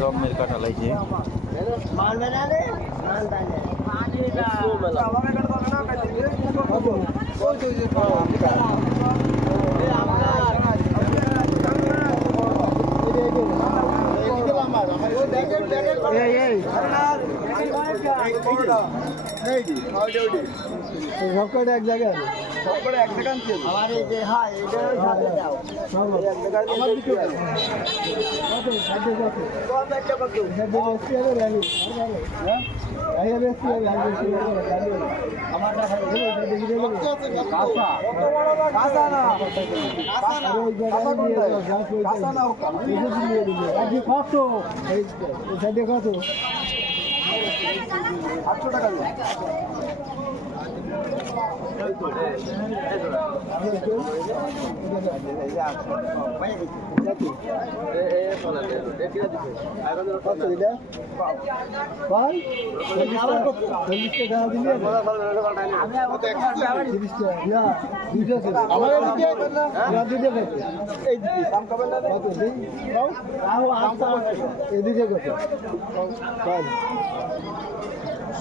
জমের কাঁঠাল এই যে এক জায়গায় কত 800 টাকা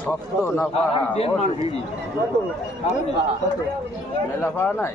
শক্ত না পাড়া মেলা পাড়া নাই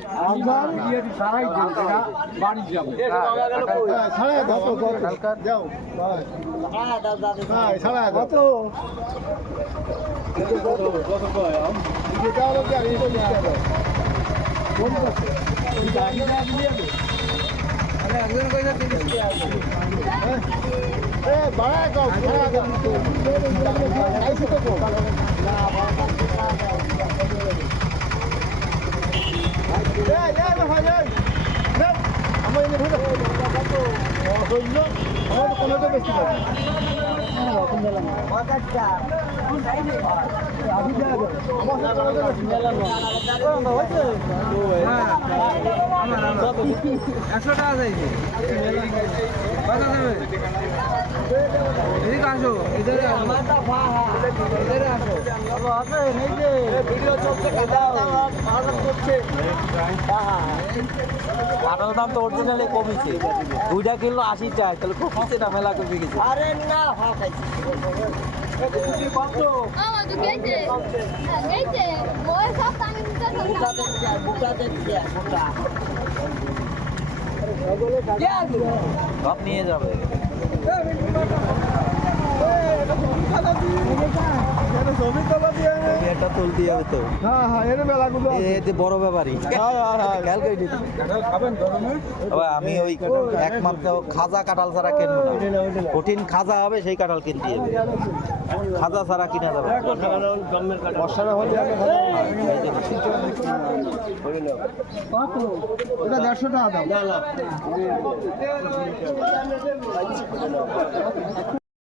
কাঁঠাল দাম তো অরিজিনালি কমেছে, 2টা কিলো 80 টাকা, তাহলে কমেছে না মেলা কমে গেছে। আরে না সব নিয়ে যাবে। এটা তুলতে হবে তো। হ্যাঁ হ্যাঁ, এর মেলাগুলো এতে বড় ব্যাপারই। আমি ওই একমাত্র খাজা কাঁঠাল ছাড়া কিনবো না, কঠিন খাজা হবে সেই কাঁঠাল কিনতে হবে, খাজা ছাড়া কিনা যাবে। এটা 150 টাকা দাম।